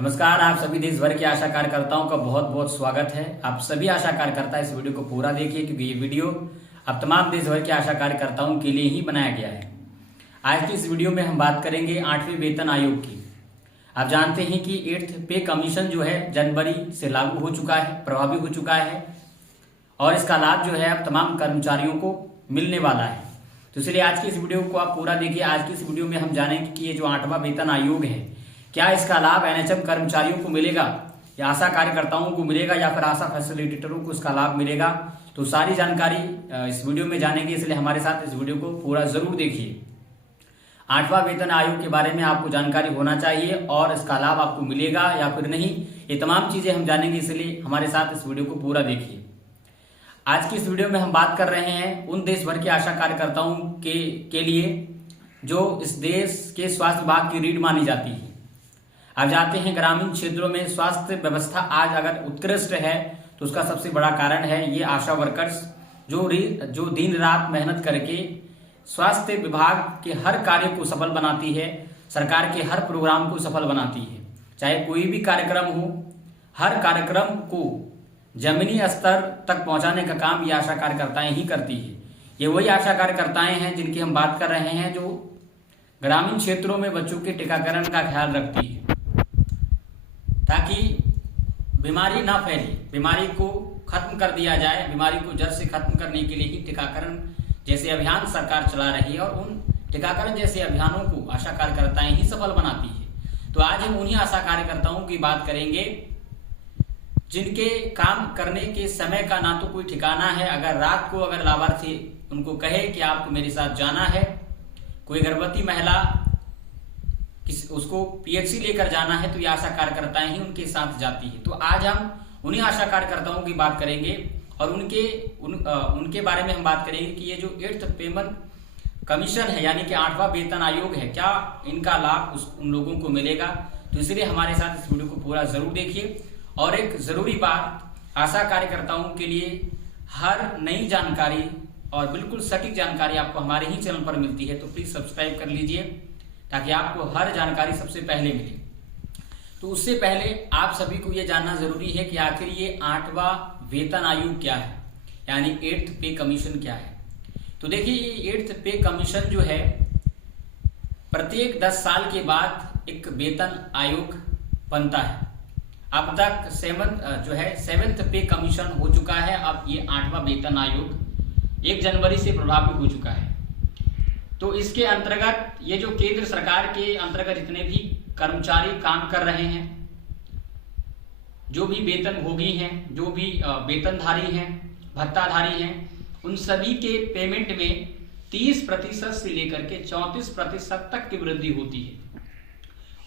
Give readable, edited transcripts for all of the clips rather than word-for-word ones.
नमस्कार, आप सभी देश भर के आशा कार्यकर्ताओं का बहुत बहुत स्वागत है। आप सभी आशा कार्यकर्ता इस वीडियो को पूरा देखिए, क्योंकि ये वीडियो अब तमाम देश भर के आशा कार्यकर्ताओं के लिए ही बनाया गया है। आज की इस वीडियो में हम बात करेंगे 8वें वेतन आयोग की। आप जानते हैं कि 8th पे कमीशन जो है जनवरी से लागू हो चुका है, प्रभावी हो चुका है, और इसका लाभ जो है अब तमाम कर्मचारियों को मिलने वाला है। तो इसलिए आज की इस वीडियो को आप पूरा देखिए। आज की इस वीडियो में हम जानेंगे कि ये जो 8वां वेतन आयोग है, क्या इसका लाभ एनएचएम कर्मचारियों को मिलेगा या आशा कार्यकर्ताओं को मिलेगा या फिर आशा फैसिलिटेटरों को इसका लाभ मिलेगा। तो सारी जानकारी इस वीडियो में जानेंगे, इसलिए हमारे साथ इस वीडियो को पूरा जरूर देखिए। 8वां वेतन आयोग के बारे में आपको जानकारी होना चाहिए और इसका लाभ आपको मिलेगा या फिर नहीं, ये तमाम चीजें हम जानेंगे, इसलिए हमारे साथ इस वीडियो को पूरा देखिए। आज की इस वीडियो में हम बात कर रहे हैं उन देश भर के आशा कार्यकर्ताओं के लिए जो इस देश के स्वास्थ्य विभाग की रीढ़ मानी जाती है। आप जानते हैं ग्रामीण क्षेत्रों में स्वास्थ्य व्यवस्था आज अगर उत्कृष्ट है तो उसका सबसे बड़ा कारण है ये आशा वर्कर्स जो दिन रात मेहनत करके स्वास्थ्य विभाग के हर कार्य को सफल बनाती है, सरकार के हर प्रोग्राम को सफल बनाती है। चाहे कोई भी कार्यक्रम हो, हर कार्यक्रम को जमीनी स्तर तक पहुंचाने का काम ये आशा कार्यकर्ताएं ही करती है। ये वही आशा कार्यकर्ताएं हैं जिनकी हम बात कर रहे हैं, जो ग्रामीण क्षेत्रों में बच्चों के टीकाकरण का ख्याल रखती है ताकि बीमारी ना फैले, बीमारी को खत्म कर दिया जाए। बीमारी को जड़ से खत्म करने के लिए ही टीकाकरण जैसे अभियान सरकार चला रही है, और उन टीकाकरण जैसे अभियानों को आशा कार्यकर्ताएं ही सफल बनाती है। तो आज हम उन्हीं आशा कार्यकर्ताओं की बात करेंगे जिनके काम करने के समय का ना तो कोई ठिकाना है। अगर रात को अगर लाभार्थी उनको कहे कि आपको मेरे साथ जाना है, कोई गर्भवती महिला उसको पीएचसी लेकर जाना है, तो ये आशा कार्यकर्ताएं ही उनके साथ जाती है। तो आज हम उन्हीं आशा कार्यकर्ताओं की बात करेंगे और उनके बारे में हम बात करेंगे कि ये जो 8th पेमेंट कमीशन है, यानी कि 8वां वेतन आयोग है, क्या इनका लाभ उन लोगों को मिलेगा। तो इसलिए हमारे साथ इस वीडियो को पूरा जरूर देखिए। और एक जरूरी बात, आशा कार्यकर्ताओं के लिए हर नई जानकारी और बिल्कुल सटीक जानकारी आपको हमारे ही चैनल पर मिलती है, तो प्लीज सब्सक्राइब कर लीजिए ताकि आपको हर जानकारी सबसे पहले मिले। तो उससे पहले आप सभी को यह जानना जरूरी है कि आखिर ये 8वां वेतन आयोग क्या है, यानी 8th पे कमीशन क्या है। तो देखिए, ये 8th पे कमीशन जो है प्रत्येक 10 साल के बाद एक वेतन आयोग बनता है। अब तक 7th पे कमीशन हो चुका है। अब ये 8वां वेतन आयोग 1 जनवरी से प्रभावी हो चुका है। तो इसके अंतर्गत ये जो केंद्र सरकार के अंतर्गत जितने भी कर्मचारी काम कर रहे हैं, जो भी वेतनभोगी हैं, जो भी वेतनधारी हैं, भत्ताधारी हैं, उन सभी के पेमेंट में 30% से लेकर के 34% तक की वृद्धि होती है,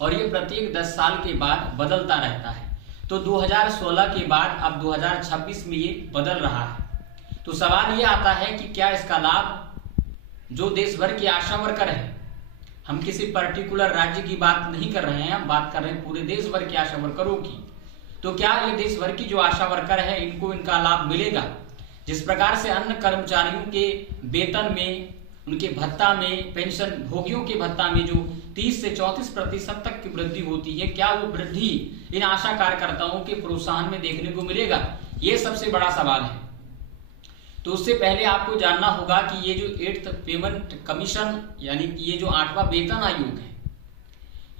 और ये प्रत्येक 10 साल के बाद बदलता रहता है। तो 2016 के बाद अब 2026 में ये बदल रहा है। तो सवाल ये आता है कि क्या इसका लाभ जो देश भर के आशा वर्कर है, हम किसी पर्टिकुलर राज्य की बात नहीं कर रहे हैं, हम बात कर रहे हैं पूरे देश भर के आशा वर्करों की, तो क्या ये देश भर की जो आशा वर्कर है इनको इनका लाभ मिलेगा। जिस प्रकार से अन्य कर्मचारियों के वेतन में, उनके भत्ता में, पेंशन भोगियों के भत्ता में जो 30 से 34% तक की वृद्धि होती है, क्या वो वृद्धि इन आशा कार्यकर्ताओं के प्रोत्साहन में देखने को मिलेगा, ये सबसे बड़ा सवाल है। तो उससे पहले आपको जानना होगा कि ये जो 8th पेमेंट कमीशन, यानी कि ये जो 8वां वेतन आयोग है,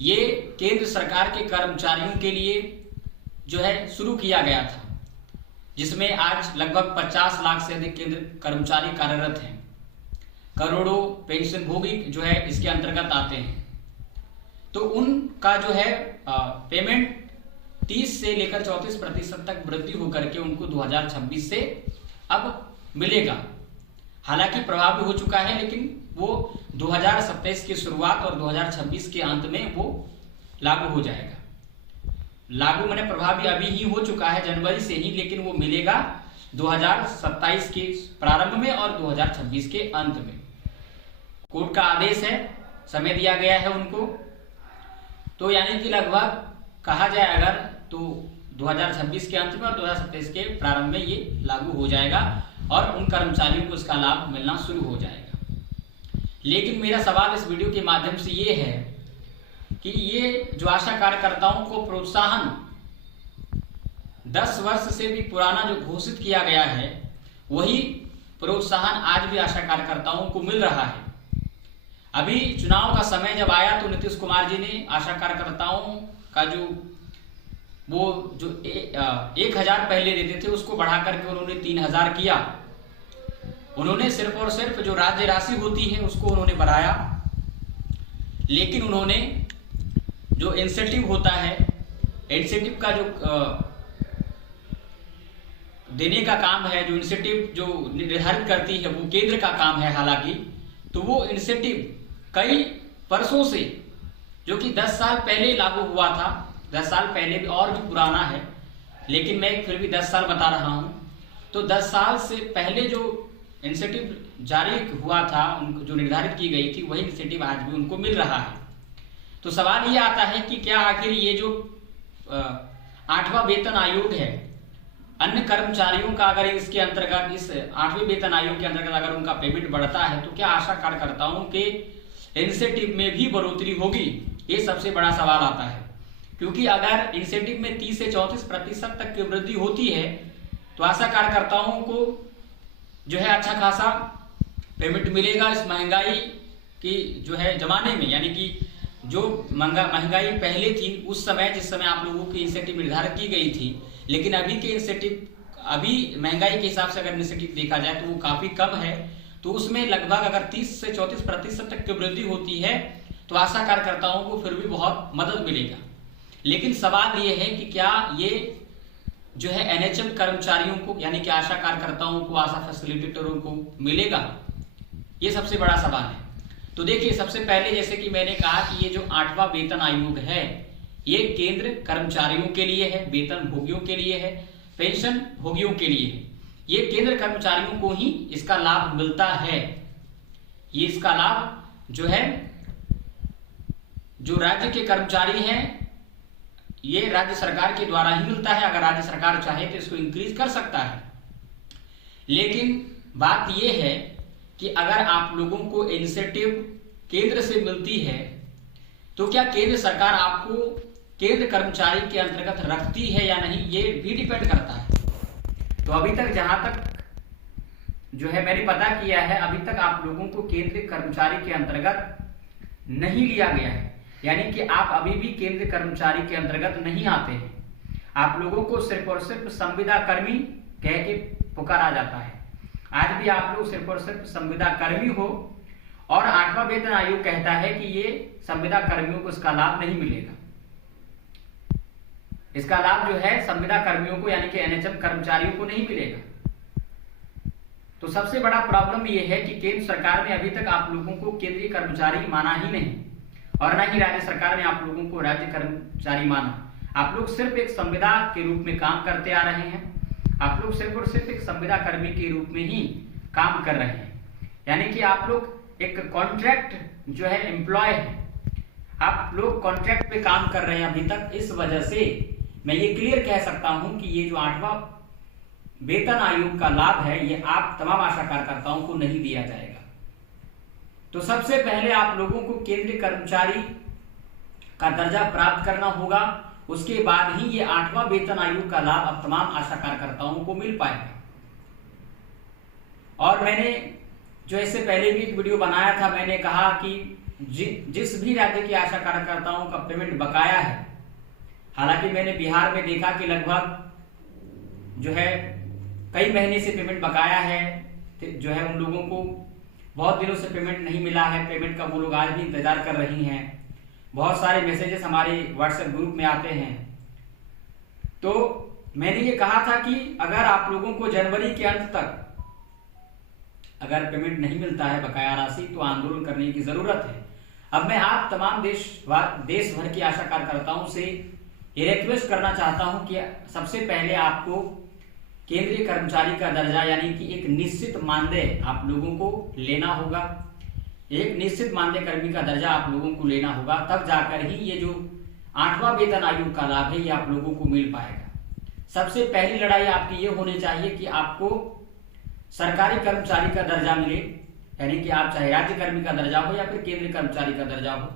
ये केंद्र सरकार के कर्मचारियों के लिए जो है शुरू किया गया था, जिसमें आज लगभग 50 लाख से अधिक केंद्र कर्मचारी कार्यरत हैं। करोड़ों पेंशन भोगी जो है इसके अंतर्गत आते हैं। तो उनका जो है पेमेंट 30 से लेकर 34% तक वृद्धि होकर के उनको 2026 से अब मिलेगा। हालांकि प्रभावी हो चुका है, लेकिन वो 2027 की शुरुआत और 2026 के अंत में वो लागू हो जाएगा। लागू माने प्रभावी अभी ही हो चुका है जनवरी से ही, लेकिन वो मिलेगा 2027 के प्रारंभ में और 2026 के अंत में। कोर्ट का आदेश है, समय दिया गया है उनको। तो यानी कि लगभग कहा जाए अगर तो 2026 के अंत में और 2027 के प्रारंभ में ये लागू हो जाएगा और उन कर्मचारियों को इसका लाभ मिलना शुरू हो जाएगा। लेकिन मेरा सवाल इस वीडियो के माध्यम से ये है कि ये जो आशा कार्यकर्ताओं को प्रोत्साहन 10 वर्ष से भी पुराना जो घोषित किया गया है, वही प्रोत्साहन आज भी आशा कार्यकर्ताओं को मिल रहा है। अभी चुनाव का समय जब आया तो नीतीश कुमार जी ने आशा कार्यकर्ताओं का जो 1000 पहले देते थे उसको बढ़ा करके उन्होंने 3000 किया। उन्होंने सिर्फ और सिर्फ जो राज्य राशि होती है उसको उन्होंने बढ़ाया, लेकिन उन्होंने जो इंसेंटिव होता है, इंसेंटिव का जो देने का काम है, जो इंसेंटिव जो निर्धारित करती है वो केंद्र का काम है। हालांकि तो वो इंसेंटिव कई वर्षों से, जो कि 10 साल पहले लागू हुआ था, 10 साल पहले भी और भी पुराना है, लेकिन मैं फिर भी 10 साल बता रहा हूं। तो 10 साल से पहले जो इंसेंटिव जारी हुआ था, उनको जो निर्धारित की गई थी, वही इंसेंटिव आज भी उनको मिल रहा है। तो सवाल ये आता है कि क्या आखिर ये जो 8वां वेतन आयोग है, अन्य कर्मचारियों का अगर इसके अंतर्गत, इस 8वें वेतन आयोग के अंतर्गत अगर उनका पेमेंट बढ़ता है, तो क्या आशा कार्यकर्ताओं के इंसेंटिव में भी बढ़ोतरी होगी? ये सबसे बड़ा सवाल आता है। क्योंकि अगर इंसेंटिव में 30 से 34% तक की वृद्धि होती है, तो आशा कार्यकर्ताओं को जो है अच्छा खासा पेमेंट मिलेगा इस महंगाई की जो है जमाने में। यानी कि जो महंगाई पहले थी उस समय, जिस समय आप लोगों की इंसेंटिव निर्धारित की गई थी, लेकिन अभी के इंसेंटिव, अभी महंगाई के हिसाब से अगर इंसेंटिव देखा जाए तो वो काफी कम है। तो उसमें लगभग अगर 30 से 34% तक की वृद्धि होती है तो आशा कार्यकर्ताओं को फिर भी बहुत मदद मिलेगा। लेकिन सवाल ये है कि क्या ये जो है एनएचएम कर्मचारियों को, यानी कि आशा कार्यकर्ताओं को, आशा फैसिलिटेटरों को मिलेगा? ये सबसे बड़ा सवाल है। तो देखिए, सबसे पहले जैसे कि मैंने कहा कि ये जो 8वां वेतन आयोग है, ये केंद्र कर्मचारियों के लिए है, वेतन भोगियों के लिए है, पेंशन भोगियों के लिए है। ये केंद्र कर्मचारियों को ही इसका लाभ मिलता है। ये इसका लाभ जो है, जो राज्य के कर्मचारी हैं, ये राज्य सरकार के द्वारा ही मिलता है। अगर राज्य सरकार चाहे तो इसको इंक्रीज कर सकता है। लेकिन बात यह है कि अगर आप लोगों को इंसेंटिव केंद्र से मिलती है, तो क्या केंद्र सरकार आपको केंद्र कर्मचारी के अंतर्गत रखती है या नहीं, ये भी डिपेंड करता है। तो अभी तक जहां तक जो है मैंने पता किया है, अभी तक आप लोगों को केंद्रीय कर्मचारी के अंतर्गत नहीं लिया गया है। यानी कि आप अभी भी केंद्रीय कर्मचारी के अंतर्गत नहीं आते हैं। आप लोगों को सिर्फ और सिर्फ संविदा कर्मी कह के पुकारा जाता है। आज भी आप लोग सिर्फ और सिर्फ संविदा कर्मी हो, और 8वां वेतन आयोग कहता है कि ये संविदा कर्मियों को इसका लाभ नहीं मिलेगा। इसका लाभ जो है संविदा कर्मियों को, यानी कि एनएचएम कर्मचारियों को नहीं मिलेगा। तो सबसे बड़ा प्रॉब्लम यह है कि केंद्र सरकार ने अभी तक आप लोगों को केंद्रीय कर्मचारी माना ही नहीं, और न ही राज्य सरकार ने आप लोगों को राज्य कर्मचारी माना। आप लोग सिर्फ एक संविदा के रूप में काम करते आ रहे हैं। आप लोग सिर्फ और सिर्फ एक संविदा कर्मी के रूप में ही काम कर रहे हैं। यानी कि आप लोग एक कॉन्ट्रैक्ट जो है एम्प्लॉय है, आप लोग कॉन्ट्रैक्ट पे काम कर रहे हैं अभी तक। इस वजह से मैं ये क्लियर कह सकता हूं कि ये जो 8वां वेतन आयोग का लाभ है, ये आप तमाम आशा कार्यकर्ताओं को नहीं दिया जाएगा। तो सबसे पहले आप लोगों को केंद्रीय कर्मचारी का दर्जा प्राप्त करना होगा, उसके बाद ही ये 8वां वेतन आयोग का लाभ अब तमाम आशा कार्यकर्ताओं को मिल पाएगा। और मैंने जो इससे पहले भी एक वीडियो बनाया था, मैंने कहा कि जिस भी राज्य के आशा कार्यकर्ताओं का पेमेंट बकाया है, हालांकि मैंने बिहार में देखा कि लगभग जो है कई महीने से पेमेंट बकाया है, जो है उन लोगों को बहुत दिनों से पेमेंट नहीं मिला है। पेमेंट का वो लोग आज भी इंतजार कर रही हैं। बहुत सारे मैसेजेस हमारे व्हाट्सएप ग्रुप में आते हैं। तो मैंने ये कहा था कि अगर आप लोगों को जनवरी के अंत तक अगर पेमेंट नहीं मिलता है बकाया राशि, तो आंदोलन करने की जरूरत है। अब मैं आप तमाम देश भर की आशा कार्यकर्ताओं से ये रिक्वेस्ट करना चाहता हूं कि सबसे पहले आपको केंद्रीय कर्मचारी का दर्जा, यानी कि एक निश्चित मानदेय आप लोगों को लेना होगा। एक निश्चित मानदेय कर्मी का दर्जा आप लोगों को लेना होगा, तब जाकर ही ये जो 8वां वेतन आयोग का लाभ है ये आप लोगों को मिल पाएगा। सबसे पहली लड़ाई आपकी ये होनी चाहिए कि आपको सरकारी कर्मचारी का दर्जा मिले, यानी कि आप चाहे राज्य कर्मी का दर्जा हो या फिर केंद्रीय कर्मचारी का दर्जा हो।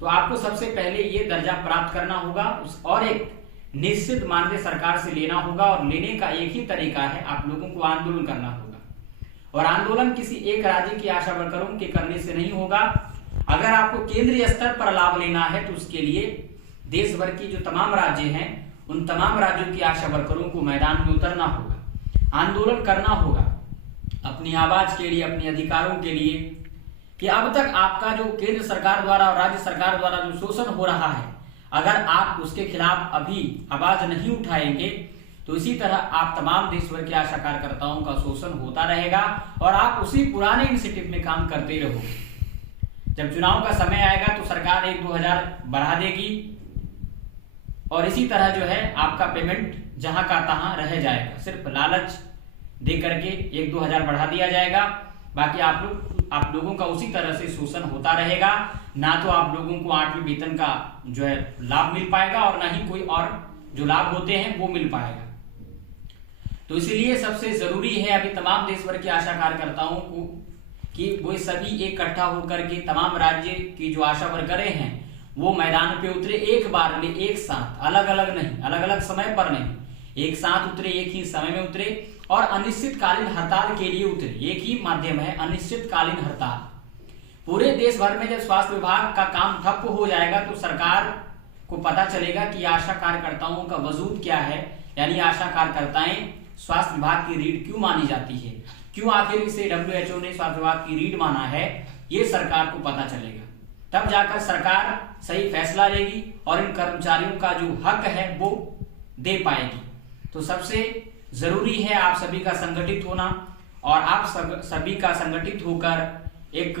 तो आपको सबसे पहले ये दर्जा प्राप्त करना होगा और एक निश्चित मानदेय सरकार से लेना होगा। और लेने का एक ही तरीका है, आप लोगों को आंदोलन करना होगा। और आंदोलन किसी एक राज्य की आशा वर्करों के करने से नहीं होगा। अगर आपको केंद्रीय स्तर पर लाभ लेना है तो उसके लिए देश भर की जो तमाम राज्य हैं उन तमाम राज्यों की आशा वर्करों को मैदान में उतरना होगा, आंदोलन करना होगा अपनी आवाज के लिए, अपने अधिकारों के लिए, कि अब तक आपका जो केंद्र सरकार द्वारा और राज्य सरकार द्वारा जो शोषण हो रहा है, अगर आप उसके खिलाफ अभी आवाज नहीं उठाएंगे तो इसी तरह आप तमाम देश भर के आशा कार्यकर्ताओं का शोषण होता रहेगा और आप उसी पुराने इनिशिएटिव में काम करते रहोगे। जब चुनाव का समय आएगा तो सरकार 1-2 हजार बढ़ा देगी और इसी तरह जो है आपका पेमेंट जहां का तहां रह जाएगा, सिर्फ लालच दे करके 1-2 हजार बढ़ा दिया जाएगा। बाकी आप लोगों का उसी तरह से शोषण होता रहेगा। ना तो आप लोगों को 8वें वेतन का जो है लाभ मिल पाएगा और ना ही कोई और जो लाभ होते हैं वो मिल पाएगा। तो इसलिए सबसे जरूरी है अभी तमाम देश भर के आशा कार्यकर्ताओं को कि वो सभी इकट्ठा होकर के तमाम राज्य की जो आशा वर्करें हैं वो मैदान पे उतरे, एक बार में एक साथ, अलग अलग नहीं, अलग अलग समय पर नहीं, एक साथ उतरे, एक ही समय में उतरे और अनिश्चितकालीन हड़ताल के लिए उतरे। एक ही माध्यम है, अनिश्चितकालीन हड़ताल। पूरे देश भर में जब स्वास्थ्य विभाग का काम ठप हो जाएगा तो सरकार को पता चलेगा कि आशा कार्यकर्ताओं का वजूद क्या है, यानी आशा कार्यकर्ताएं स्वास्थ्य विभाग की रीढ़ क्यों मानी जाती है, क्यों आखिर इसे WHO ने स्वास्थ्य विभाग की रीढ़ माना है, ये सरकार को पता चलेगा। तब जाकर सरकार सही फैसला लेगी और इन कर्मचारियों का जो हक है वो दे पाएगी। तो सबसे जरूरी है आप सभी का संगठित होना और आप सभी का संगठित होकर एक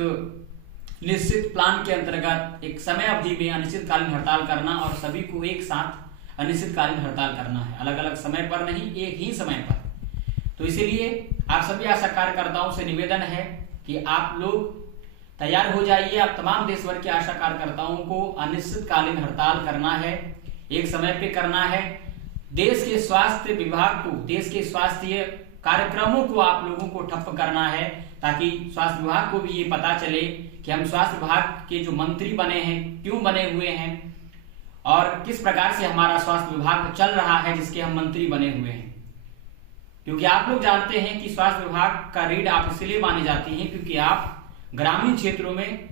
निश्चित प्लान के अंतर्गत एक समय अवधि में अनिश्चितकालीन हड़ताल करना और सभी को एक साथ अनिश्चितकालीन हड़ताल करना है, अलग अलग समय पर नहीं, एक ही समय पर। तो इसीलिए आप सभी आशा कार्यकर्ताओं से निवेदन है कि आप लोग तैयार हो जाइए। आप तमाम देश भर के आशा कार्यकर्ताओं को अनिश्चितकालीन हड़ताल करना है, एक समय पे करना है। देश के स्वास्थ्य विभाग को, देश के स्वास्थ्य कार्यक्रमों को आप लोगों को ठप करना है ताकि स्वास्थ्य विभाग को भी ये पता चले कि हम स्वास्थ्य विभाग के जो मंत्री बने हैं क्यों बने हुए हैं और किस प्रकार से हमारा स्वास्थ्य विभाग चल रहा है जिसके हम मंत्री बने हुए हैं। क्योंकि आप लोग जानते हैं कि स्वास्थ्य विभाग का रीढ़ आप इसलिए मानी जाती है क्योंकि आप ग्रामीण क्षेत्रों में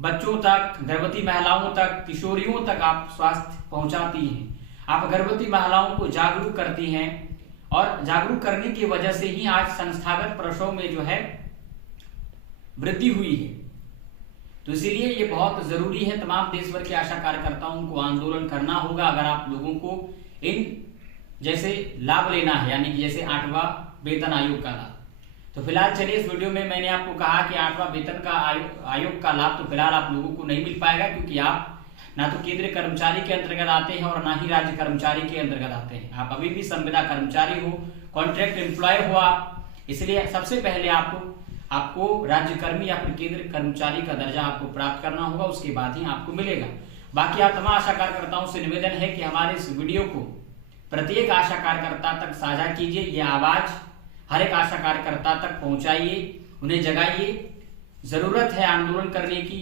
बच्चों तक, गर्भवती महिलाओं तक, किशोरियों तक आप स्वास्थ्य पहुंचाती हैं। आप गर्भवती महिलाओं को जागरूक करती हैं और जागरूक करने की वजह से ही आज संस्थागत प्रसव में जो है वृद्धि हुई है। तो इसीलिए ये बहुत जरूरी है, तमाम देश भर के आशा कार्यकर्ताओं को आंदोलन करना होगा अगर आप लोगों को इन जैसे लाभ लेना है, यानी कि जैसे 8वां वेतन आयोग का लाभ। तो फिलहाल चलिए इस वीडियो में मैंने आपको कहा कि 8वां वेतन का आयोग का लाभ तो फिलहाल आप लोगों को नहीं मिल पाएगा क्योंकि आप ना तो केंद्रीय कर्मचारी के अंतर्गत आते हैं और ना ही राज्य कर्मचारी के अंतर्गत आते हैं। आप अभी भी संविदा कर्मचारी हो, कॉन्ट्रैक्ट एम्प्लॉय हो आप, इसलिए सबसे पहले आपको राज्य कर्मी या फिर केंद्र कर्मचारी का दर्जा आपको प्राप्त करना होगा, उसके बाद ही आपको मिलेगा। बाकी आप तमाम आशा कार्यकर्ताओं से निवेदन है कि हमारे इस वीडियो को प्रत्येक आशा कार्यकर्ता तक साझा कीजिए, ये आवाज हर एक आशा कार्यकर्ता तक पहुंचाइए, उन्हें जगाइए। जरूरत है आंदोलन करने की,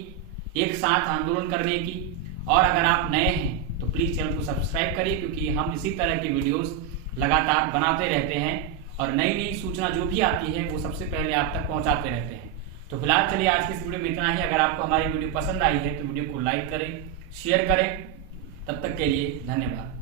एक साथ आंदोलन करने की। और अगर आप नए हैं तो प्लीज चैनल को सब्सक्राइब करिए क्योंकि हम इसी तरह की वीडियोस लगातार बनाते रहते हैं और नई नई सूचना जो भी आती है वो सबसे पहले आप तक पहुंचाते रहते हैं। तो फिलहाल चलिए आज की इस वीडियो में इतना ही। अगर आपको हमारी वीडियो पसंद आई है तो वीडियो को लाइक करें, शेयर करें। तब तक के लिए धन्यवाद।